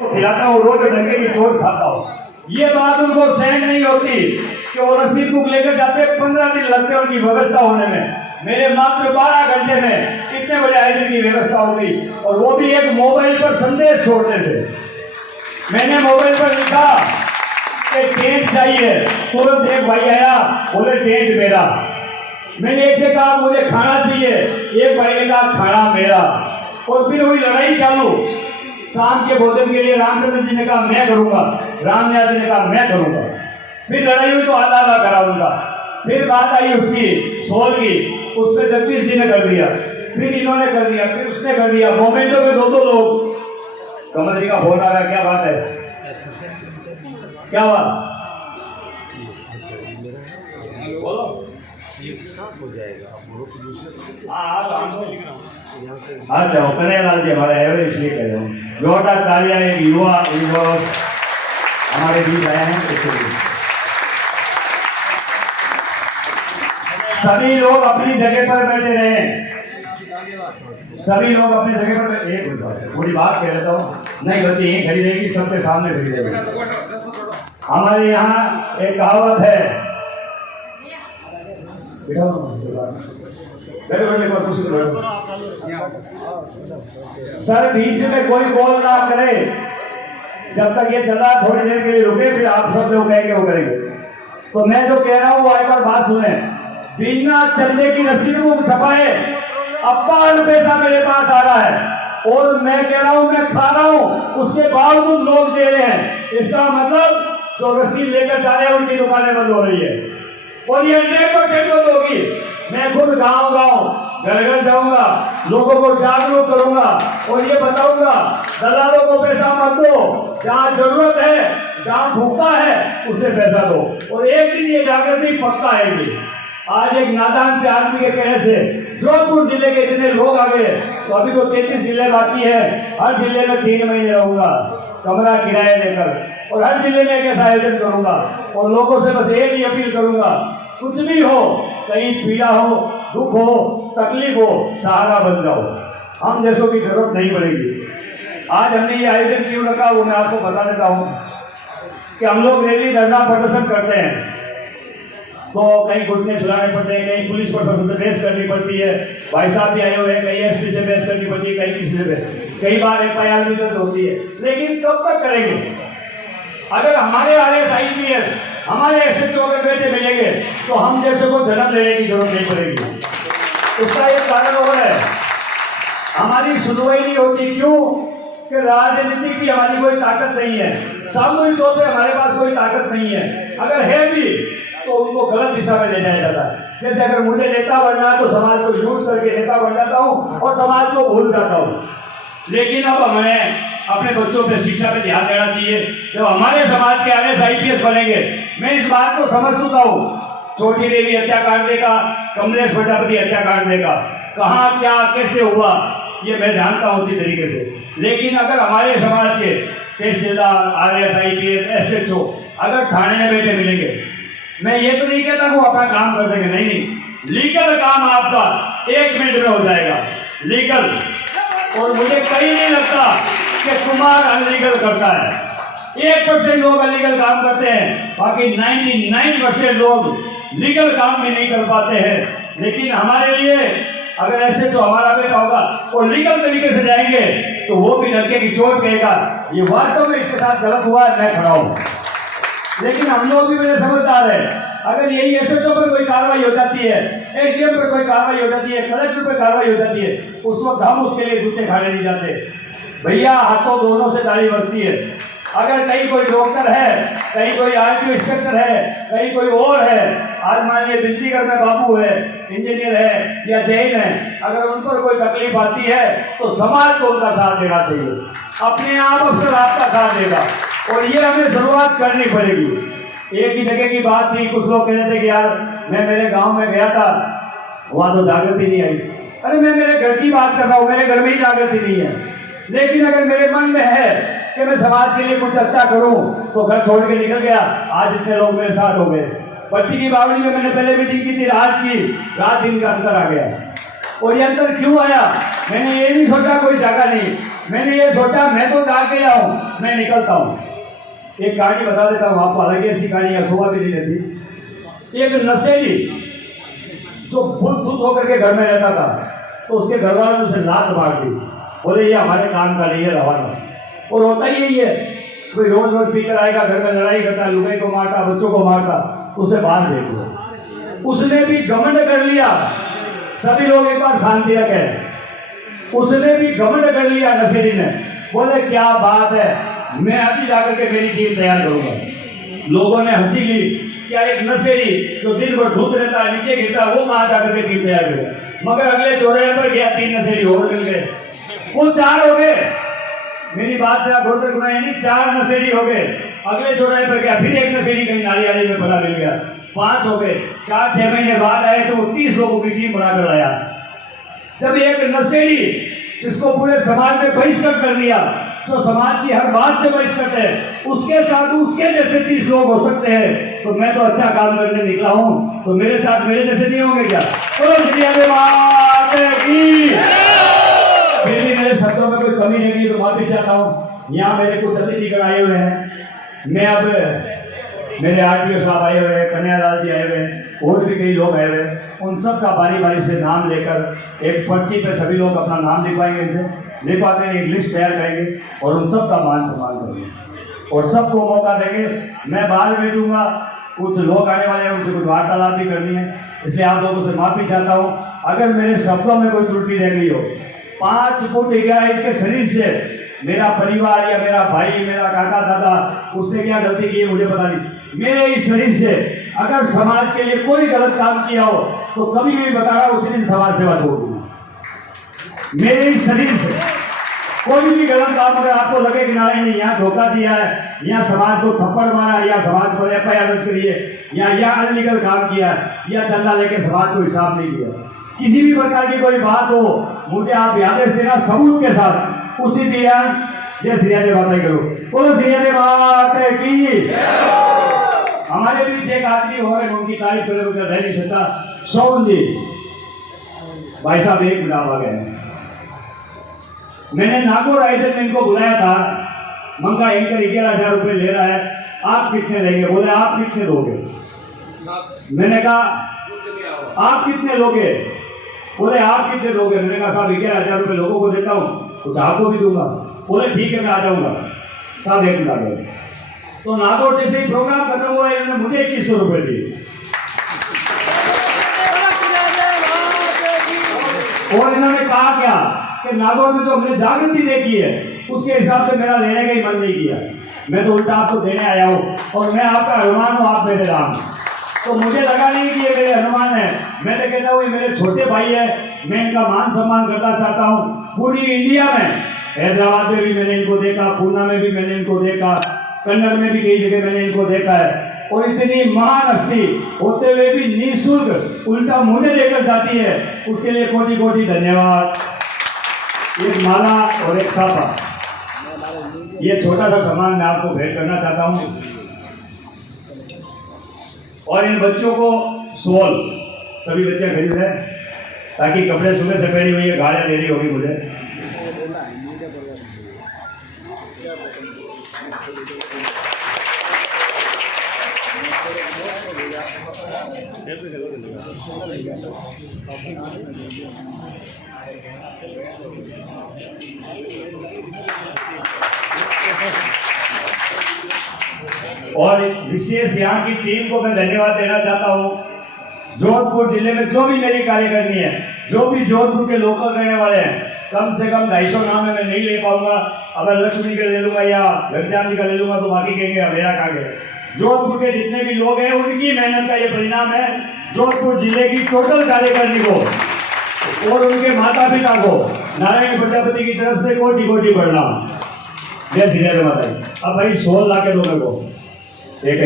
खिलाता हूँ, रोज डंके की चोट खाता हूँ। ये बात उनको सहन नहीं होती कि वो रसीद बुक लेकर जाते, 15 दिन लगते हैं उनकी व्यवस्था होने में। मेरे मात्र 12 घंटे में इतने बड़े आयोजन की व्यवस्था हो गई, और वो भी एक मोबाइल पर संदेश छोड़ने से। मैंने मोबाइल पर लिखा कि टेंट चाहिए, तुरंत एक भाई आया, बोले टेंट मेरा। मैंने एक से कहा मुझे खाना चाहिए, एक भाई ने कहा खाना मेरा। और फिर हुई लड़ाई चालू। शाम के भोजन के लिए रामचंद्र जी ने कहा मैं करूंगा, रामनिवास जी ने कहा मैं करूंगा। फिर लड़ाई हुई तो आधा आधा करा उनका। फिर बात आई उसकी सोल की, उसमें जगदीश जी ने कर दिया, फिर इन्होंने कर दिया, फिर उसने कर दिया। मोमेंटो में दो लोग। कमल जी का फोन आ रहा है, क्या बात है, क्या बात बोलो। साफ हो जाएगा। अच्छा, कन्हैयालाल जी हमारे है, इसलिए कह रहा हूँ। जोरदार तालियां एक युवा हमारे बीच आए हैं। सभी लोग अपनी जगह पर बैठे रहे, सभी लोग अपनी जगह पर। एक थोड़ी बात कह लेता हूँ, नहीं बच्चे यहीं खड़ी रहेगी, सबके सामने खड़ी रहेगी। हमारे यहाँ एक कहावत है, सर बीच में कोई कॉल ना करे, जब तक ये चला थोड़ी देर के लिए रुके, फिर आप सब लोग कहेंगे वो करेंगे। तो मैं जो कह रहा हूँ वो एक बार बात सुने। बिना चंदे की रसीद को छपाए अपार पैसा मेरे पास आ रहा है, और मैं कह रहा हूँ मैं खा रहा हूँ, उसके बावजूद लोग दे रहे हैं। इसका मतलब जो रसीद लेकर जा रहे हैं उनकी दुकानें बंद हो रही है, और ये 100% बंद होगी। मैं खुद गांव घर घर जाऊंगा, लोगों को जागरूक करूंगा और ये बताऊंगा दलालों को पैसा मत दो, जहां जरूरत है, जहां भूखा है उसे पैसा दो, और एक दिन ये जागृति पक्का आएगी। आज एक नादान से आदमी के कहने से जोधपुर जिले के इतने लोग आ गए, तो अभी तो 33 जिले बाकी है। हर जिले में 3 महीने रहूंगा कमरा किराया लेकर, और हर जिले में एक ऐसा आयोजन करूंगा, और लोगों से बस एक ही अपील करूंगा, कुछ भी हो, कहीं पीड़ा हो, दुख हो, तकलीफ हो, सहारा बन जाओ। हम जैसों की जरूरत नहीं पड़ेगी। आज हमने ये आयोजन क्यों रखा वो मैं आपको बता देता हूँ कि हम लोग रैली धरना प्रदर्शन करते हैं तो कहीं घुटने सुनाने पड़ते हैं, कहीं पुलिस प्रशासन से बहस करनी पड़ती है, भाई साहब भी आए हुए हैं, कहीं एसपी से बहस करनी पड़ती है, कहीं किसी से, कई बार FIR भी दर्ज होती है। लेकिन कब तक करेंगे? अगर हमारे RS IPS हमारे SHO अगर बेटे मिलेंगे तो हम जैसे को जन्म लेने की जरूरत नहीं पड़ेगी। उसका एक कारण और है, हमारी सुनवाई नहीं होती। क्यों? कि राजनीतिक की हमारी कोई ताकत नहीं है, सामूहिक तौर पर हमारे पास कोई ताकत नहीं है। अगर है भी तो उनको गलत दिशा में ले जाया जाता है। जैसे अगर मुझे नेता बनना है तो समाज को यूज करके नेता बन जाता हूँ और समाज को भूल जाता हूँ। लेकिन अब हमें अपने बच्चों पे शिक्षा पे ध्यान देना चाहिए। जब हमारे समाज के RS IPS बनेंगे, मैं इस बात को समझ चुका हूँ, छोटी देवी हत्याकांड का, कमलेश प्रजापति हत्याकांड का, कहाँ क्या कैसे हुआ ये मैं जानता हूँ अच्छी तरीके से। लेकिन अगर हमारे समाज के तहसीलदार, RS IPS SHO अगर थाने में बैठे मिलेंगे, मैं ये तो नहीं कहता वो अपना काम कर देंगे, नहीं, लीगल काम आपका 1 मिनट में हो जाएगा, लीगल। और मुझे कहीं नहीं लगता कि कुमार अनलीगल करता है। 1% लोग अनलीगल काम करते हैं, बाकी 99% लोग लीगल काम भी नहीं कर पाते हैं। लेकिन हमारे लिए अगर ऐसे जो हमारा बेटा होगा और लीगल तरीके से जाएंगे तो वो भी डंके की चोट कहेगा ये वास्तव में इसके साथ गलत हुआ है, मैं खड़ा हूं। लेकिन हम लोग भी मेरे समझदार है, अगर यही SHO पर कोई कार्रवाई हो जाती है, SDM पर कोई कार्रवाई हो जाती है, कलेक्टर पर कार्रवाई हो जाती है, उस वक्त हम उसके लिए जूते खाने नहीं जाते। भैया हाथों दोनों से ताली बजती है। अगर कहीं कोई डॉक्टर है, कहीं कोई RTO इंस्पेक्टर है, कहीं कोई और है, आज मान लीजिए बिजलीघर में बाबू है, इंजीनियर है या जैन है, अगर उन पर कोई तकलीफ आती है तो समाज को उनका साथ देना चाहिए, अपने आप अफसर आपका साथ देगा, और ये हमें शुरुआत करनी पड़ेगी। एक ही जगह की बात थी, कुछ लोग कह रहे थे कि यार मैं मेरे गांव में गया था, वहां तो जागृति नहीं आई। अरे मैं मेरे घर की बात कर रहा हूँ, मेरे घर में ही जागृति नहीं है। लेकिन अगर मेरे मन में है कि मैं समाज के लिए कुछ अच्छा करूं तो घर छोड़ के निकल गया। आज इतने लोग मेरे साथ हो गए। पट्टी की बावड़ी में मैंने पहले मीटिंग की थी, आज की रात दिन का अंतर आ गया। और ये अंतर क्यों आया? मैंने ये नहीं सोचा कोई जगह नहीं, मैंने ये सोचा मैं तो जाके आऊं, मैं निकलता हूं। एक कहानी बता देता हूं आपको, हालांकि ऐसी कहानी शोभा भी नहीं देती। एक नशेड़ी जो भूत होकर के घर में रहता था, तो उसके घर वालों ने उसे लात मार दी, बोले ये हमारे काम का नहीं है, रवाना। और होता ही यही है, कोई रोज रोज पीकर आएगा, घर में लड़ाई करता, लुगाई को मारता, बच्चों को मारता, उसे बाहर भेज दो। उसने भी घमंड कर लिया, सभी लोग एक बार शांति रखें, उसने भी घमंड कर लिया नशेड़ी ने, बोले क्या बात है, मैं अभी जाकर के मेरी टीम तैयार करूंगा। लोगों ने हंसी ली, क्या एक नशेड़ी जो दिन भर धूत रहता है, नीचे गिरता है, वो कहां जाकर के टीम तैयार करेगा। मगर अगले चौराहे पर गया, 3 नशेड़ी और मिल गए, वो 4 हो गए। मेरी बात जरा गौर कर सुना, यानी 4 नशेड़ी हो गए। अगले चौराहे पर गया, फिर एक नशेड़ी कहीं नाली में पड़ा मिल गया, 5 हो गए। 4-6 महीने बाद आए तो वो 30 लोगों की टीम बनाकर आया। जब एक नशेड़ी जिसको पूरे समाज में बहिष्कृत कर दिया, जो समाज की हर बात से बहिष्कृत है, उसके साथ उसके जैसे 30 लोग हो सकते हैं, तो मैं तो अच्छा काम करने निकला हूं, तो मेरे साथ मेरे जैसे नहीं होंगे क्या? फिर भी मेरे शब्दों में कोई कमी नहीं है तो माफी चाहता हूं। यहाँ मेरे कुछ अतिथिगण आए हुए हैं, मैं अब मेरे आरटीओ साहब आए हुए हैं, कन्हैयालाल जी आए हुए हैं, और भी कई लोग आए हुए हैं, उन सब का बारी बारी से नाम लेकर एक पर्ची पे सभी लोग अपना नाम लिखवाएंगे, इनसे लिखवा कर एक लिस्ट तैयार करेंगे और उन सब का मान सम्मान करेंगे और सबको मौका देंगे। मैं बाहर बैठूंगा, कुछ लोग आने वाले हैं, उनसे कुछ वार्तालाप भी करनी है, इसलिए आप लोगों से माफी चाहता हूँ अगर मेरे शब्दों में कोई त्रुटि रह गई हो। 5 फुट 11 इंच के शरीर से मेरा परिवार या मेरा भाई, मेरा काका दादा, उसने क्या गलती की है मुझे पता नहीं, मेरे इस शरीर से अगर समाज के लिए कोई गलत काम किया हो तो कभी भी बता रहा उसी दिन समाज सेवा छोड़ दूंगा। मेरे इस शरीर से कोई भी गलत काम अगर आपको लगे कि नारायण ने यहाँ धोखा दिया है, यहाँ समाज को थप्पड़ मारा, या समाज पर FIR दर्ज करी है, या अनलीगल काम किया, या चंदा लेके समाज को हिसाब नहीं दिया, किसी भी प्रकार की कोई बात हो, मुझे आप आदेश देना सबूत के साथ, उसी दिन जय श्री राधे बातें करो, बोलो श्री राधे बातें की। हमारे बीच एक आदमी हो रहे, उनकी तारीफ करे बगैर रह नहीं सकता, सोम जी भाई साहब एक नाम आ गए। मैंने नागौर आयोजन में इनको बुलाया था, मंगा एंकर 11,000 रुपए ले रहा है, आप कितने लेंगे? बोले आप कितने दोगे? मैंने कहा आप कितने लोगे? बोले आप कितने दोगे? मैंने कहा साहब 11,000 रुपए लोगों को देता हूँ, कुछ आपको भी दूंगा। बोले ठीक है मैं आ जाऊंगा। साहब एक मिनट आ गए, तो नागौर जैसे ही प्रोग्राम खत्म हुआ, इन्होंने मुझे 2100 रुपए दिए और इन्होंने कहा क्या कि नागौर में जो हमने जागृति देखी है उसके हिसाब से मेरा लेने का ही मन नहीं किया, मैं तो उल्टा आपको देने आया हूँ और मैं आपका हनुमान हूँ, आप मेरे राम। तो मुझे लगा नहीं कि ये मेरे हनुमान है, मैं तो कहता हूँ ये मेरे छोटे भाई है, मैं इनका मान सम्मान करना चाहता हूँ। पूरी इंडिया में, हैदराबाद में भी मैंने इनको देखा, पूना में भी मैंने इनको देखा, कन्नड़ में भी कई जगह मैंने इनको देखा है, और इतनी महान हस्ती होते हुए भी निःशुल्क उल्टा मुझे लेकर जाती है, उसके लिए कोटि कोटि धन्यवाद। एक माला और एक साफा, ये छोटा सा सामान मैं आपको भेंट करना चाहता हूँ, और इन बच्चों को शॉल सभी बच्चे खरीद हैं ताकि कपड़े सुबह से पहनी हुई गालियाँ देनी होगी मुझे। और विशेष यहाँ की टीम को मैं धन्यवाद देना चाहता हूँ। जोधपुर जिले में जो भी मेरी कार्य करनी है, जो भी जोधपुर के लोकल रहने वाले हैं, कम से कम 250 नाम में मैं नहीं ले पाऊंगा, अगर लक्ष्मी का ले लूंगा या घनश्याम जी का ले लूंगा तो बाकी कहेंगे मेरा कहाँ गए। जोधपुर के जितने भी लोग हैं उनकी मेहनत का ये परिणाम है। जोधपुर जिले की टोटल कार्यकारिणी को और उनके माता पिता को नारायण प्रजापति की तरफ से कोटि कोटि प्रणाम। जय श्री राधे माता। अब भाई 16 लाख के दो मेरे को एक